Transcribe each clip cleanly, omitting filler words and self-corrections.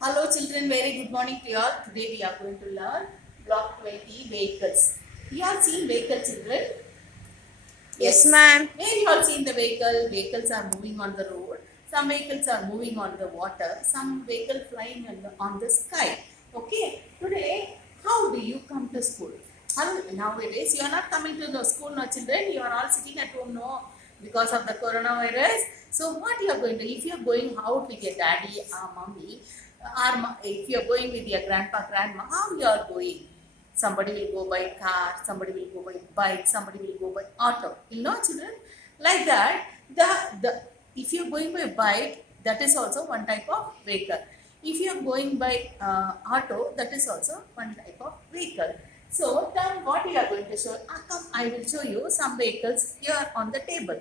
Hello children, very good morning to you all. Today we are going to learn block 20 vehicles. You all seen vehicle children? Yes, Yes. ma'am. Where you all seen the vehicle? Vehicles are moving on the road. Some vehicles are moving on the water. Some vehicle flying on the sky. Okay. Today, how do you come to school? Nowadays, you are not coming to the school, no children. You are all sitting at home, no, because of the coronavirus. So, what you are going to? If you are going out with your daddy or mommy, or if you are going with your grandpa, grandma, how you are going? Somebody will go by car, somebody will go by bike, somebody will go by auto. You know, children, like that. The if you're going by bike, that is also one type of vehicle. If you're going by auto, that is also one type of vehicle. So then what we are going to show, come, I will show you some vehicles here on the table.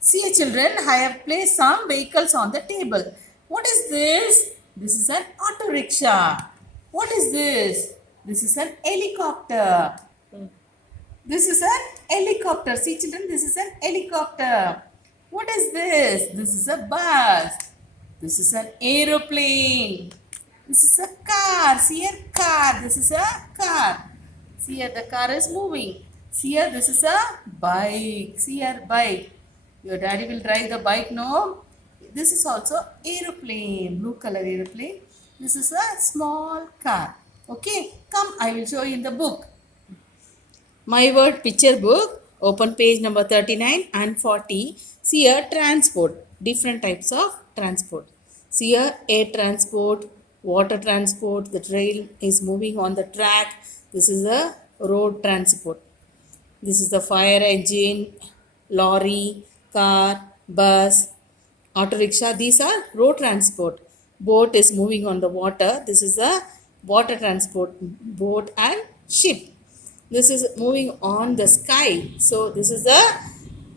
See, children, I have placed some vehicles on the table. What is this? This is an auto rickshaw. What is this? This is an helicopter. This is an helicopter. See, children, this is an helicopter. What is this? This is a bus. This is an aeroplane. This is a car. See here, car. This is a car. See here, the car is moving. See here, this is a bike. See here, bike. Your daddy will drive the bike, no? This is also aeroplane, blue color aeroplane. This is a small car. Okay, come, I will show you in the book. My Word Picture Book, open page number 39 and 40. See here, transport, different types of transport. See here, air transport, water transport, the train is moving on the track. This is a road transport. This is the fire engine, lorry, car, bus, auto rickshaw. These are road transport. Boat is moving on the water. This is a water transport, boat and ship. This is moving on the sky. So this is the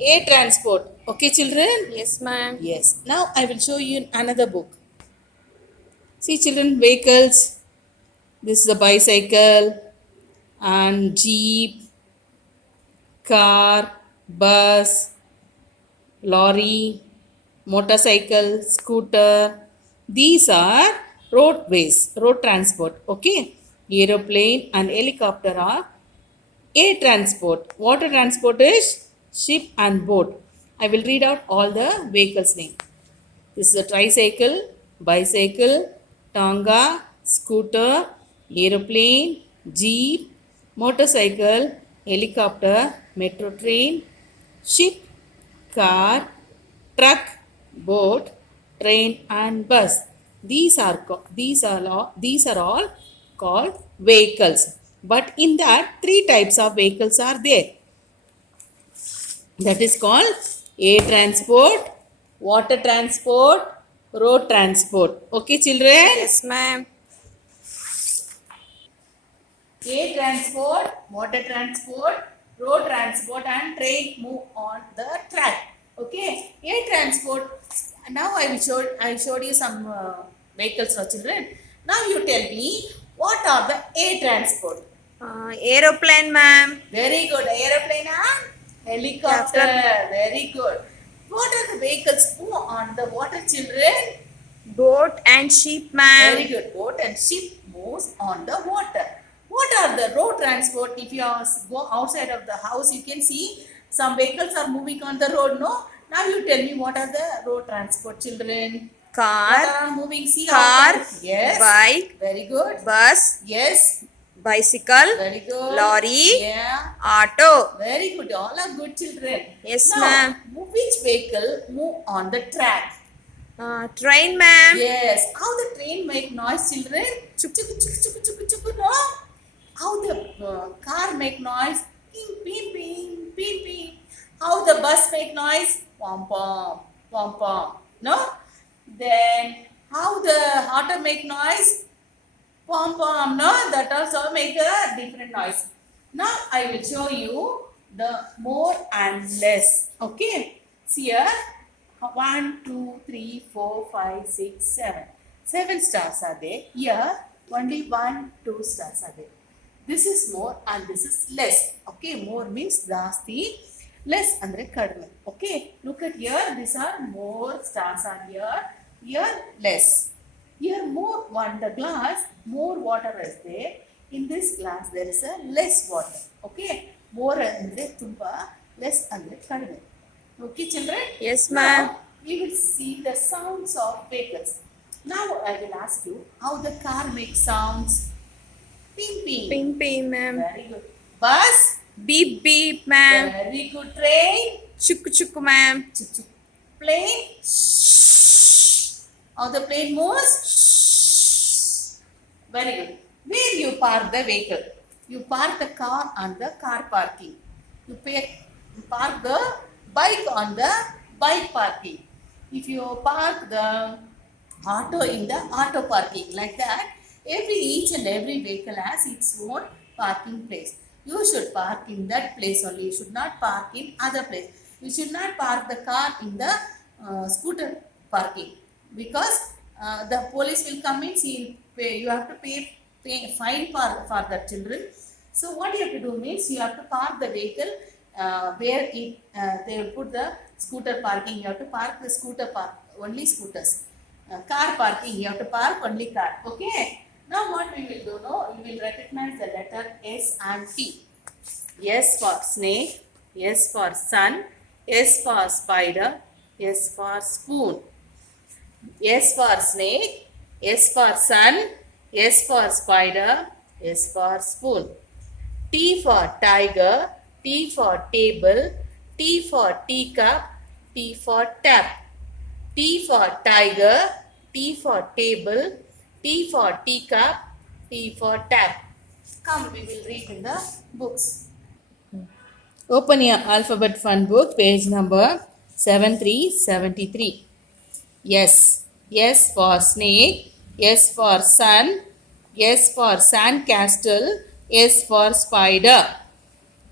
air transport. Okay, children? Yes, ma'am. Yes. Now I will show you another book. See, children, vehicles. This is a bicycle and jeep, car, bus, lorry, motorcycle, scooter. These are roadways, road transport. Okay. Aeroplane and helicopter are air transport. Water transport is ship and boat. I will read out all the vehicles name. This is a tricycle, bicycle, tonga, scooter, aeroplane, jeep, motorcycle, helicopter, metro train, ship, car, truck, boat, train, and bus. These are all called vehicles. But in that, three types of vehicles are there. That is called air transport, water transport, road transport. Okay, children? Yes, ma'am. Air transport, water transport, road transport, and train move on the track. Okay, air transport. Now I showed you some vehicles for children. Now you tell me what are the air transport? Aeroplane, ma'am. Very good. Aeroplane and helicopter. After Very good. What are the vehicles move on the water, children? boat and ship, Very ma'am. good. Boat and ship moves on the water. What are the road transport? If you go outside of the house, you can see some vehicles are moving on the road. No. Now you tell me what are the road transport, children? What Car, are moving? See car, outside. Yes. bike, Very good. bus, Yes. bicycle, Very good. lorry, Yeah. auto. Very good. All are good children. Yes, Now, ma'am. which vehicle move on the track? Train, ma'am. Yes. How the train make noise, children? Chuk chuk chuk chuk chuk chuk. No. How the car make noise? Ping ping ping ping ping. How the bus make noise? Pom pom pom pom. No. Then how the auto make noise? Pom pom. No. That also make a different noise. Now I will show you the more and less. Okay. See here. 1, 2, 3, 4, 5, 6, 7. 7 stars are there. Here, only 1, 2 stars are there. This is more and this is less. Okay, more means ಜಾಸ್ತಿ, less ಅಂದ್ರೆ ಕಡಿಮೆ. Okay, look at here. These are more stars are here. Here, less. Here more one the glass, more water is there. In this glass there is a less water. Okay, more andre tumba, less andre kadime. Okay children? Yes, ma'am. Now we will see the sounds of vehicles. Now I will ask you how the car makes sounds. Ping ping. Ping ping, ma'am. Very good. Bus. Beep beep, ma'am. Very good. Train. Chuk chuk, ma'am. Chuk chuk. Plane. How the plane moves? Very good. Where you park the vehicle? You park the car on the car parking. You park the bike on the bike parking. If you park the auto in the auto parking, like that, each and every vehicle has its own parking place. You should park in that place only. You should not park in other place. You should not park the car in the scooter parking, because the police will come in. You have to pay fine for the children. So what you have to do means you have to park the vehicle where they will put the scooter parking. You have to park the scooter only scooters. Car parking, you have to park only car. Okay. Now what we will do now, we will recognize the letter S and T. S for snake, S for sun, S for spider, S for spoon. S for snake, S for sun, S for spider, S for spoon. T for tiger, T for table, T for teacup, T for tap. T for tiger, T for table, T for teacup, T for tap. Come, we will read in the books. Open your alphabet fun book, page number 7373. S. S for snake, S for sun, S for sandcastle, S for spider.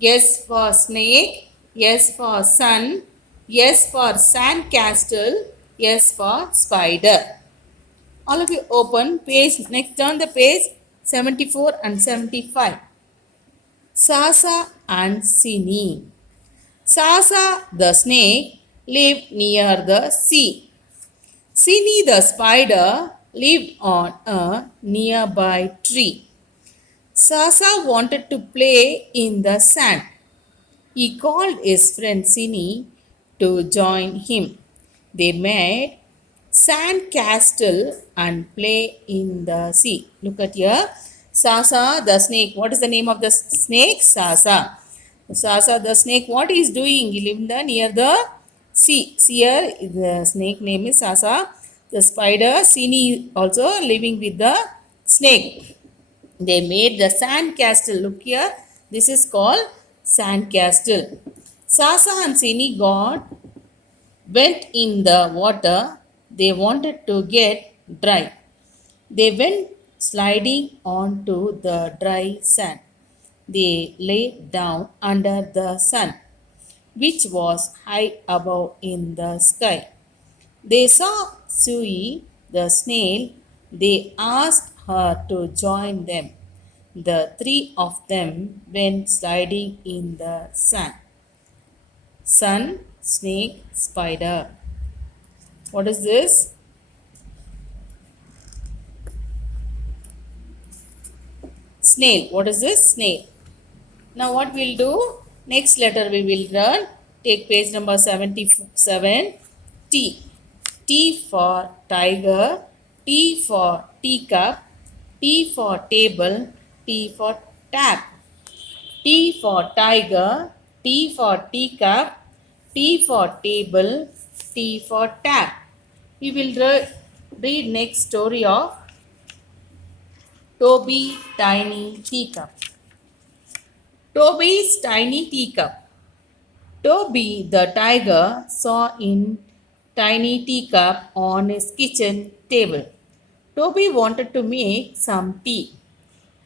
S for snake, S for sun, S for sandcastle, S for spider. All of you open page, next turn the page 74 and 75. Sasa and Sini. Sasa the snake lived near the sea. Sini the spider lived on a nearby tree. Sasa wanted to play in the sand. He called his friend Sini to join him. They made sand castle and play in the sea. Look at here. Sasa the snake. What is the name of the snake? Sasa. Sasa the snake, what he is doing? He lived near the sea. See here, the snake name is Sasa. The spider, Sini, also living with the snake. They made the sand castle. Look here. This is called sand castle. Sasa and Sini went in the water. They wanted to get dry. They went sliding onto the dry sand. They lay down under the sun, which was high above in the sky. They saw Sui, the snail. They asked her to join them. The three of them went sliding in the sun. Sun, snake, spider. What is this? Snail. What is this? Snail. Now what we'll do? Next letter we will learn. Take page number 77. T. T for tiger. T for teacup. T for table. T for tap. T for tiger. T for teacup. T for table. T for tap. We will read next story of Toby Tiny Teacup. Toby's Tiny Teacup. Toby the tiger saw in tiny teacup on his kitchen table. Toby wanted to make some tea.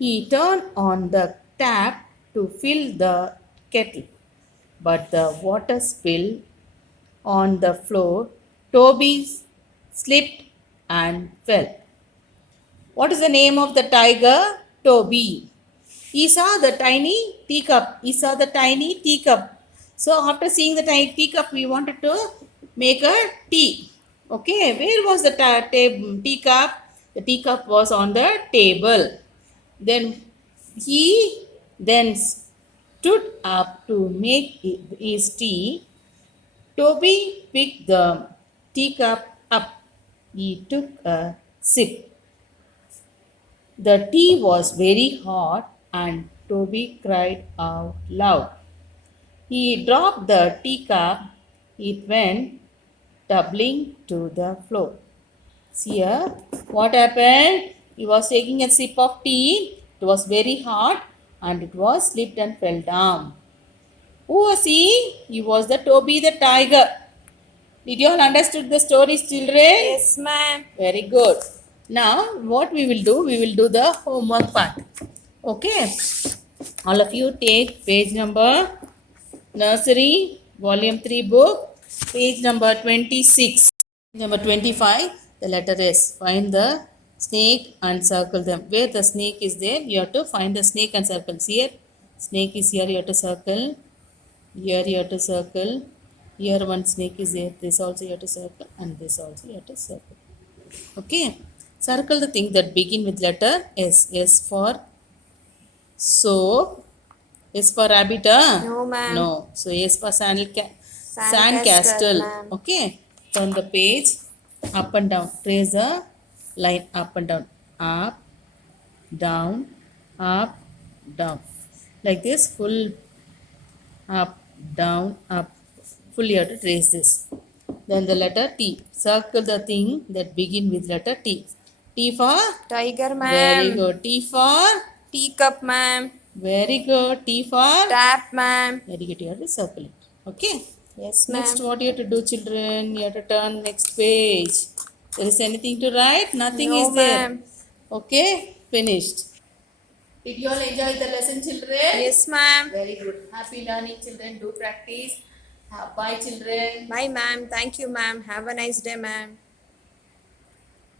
He turned on the tap to fill the kettle, but the water spilled on the floor. Toby slipped and fell. What is the name of the tiger? Toby. He saw the tiny teacup. He saw the tiny teacup. So after seeing the tiny teacup, we wanted to make a tea. Okay, where was the teacup? The teacup was on the table. Then he then stood up to make his tea. Toby picked the teacup up. He took a sip. The tea was very hot and Toby cried out loud. He dropped the teacup. It went tumbling to the floor. See here, what happened? He was taking a sip of tea. It was very hot and it was slipped and fell down. Who was he? He was the Toby the tiger. Did you all understood the stories, children? Yes, ma'am. Very good. Now, what we will do? We will do the homework part. Okay. All of you take page number nursery, volume 3 book, page number 26. Number 25, the letter S. Find the snake and circle them. Where the snake is there, you have to find the snake and circle. See here, snake is here, you have to circle. Here you have to circle. Here one snake is there. This also you have to circle, and this also you have to circle. Okay. Circle the thing that begin with letter S. S for soap. S for rabbit. No, ma'am. No. So S for sand Sandcastle, castle. ma'am. Okay. Turn the page up and down. Trace a line up and down. Up, down, up, down. Like this, full up, down, up. Full you have to trace this. Then the letter T. Circle the thing that begin with letter T. T for? Tiger, ma'am. Very good. T for? Teacup, ma'am. Very good. T for? Tap, ma'am. Very good. You have to circle it. Okay. Yes, ma'am. Next, what you have to do, children? You have to turn next page. There is anything to write? Nothing No, is there. ma'am. Okay, finished. Did you all enjoy the lesson, children? Yes, ma'am. Very good. Happy learning, children. Do practice. Bye, children. Bye, ma'am. Thank you, ma'am. Have a nice day, ma'am.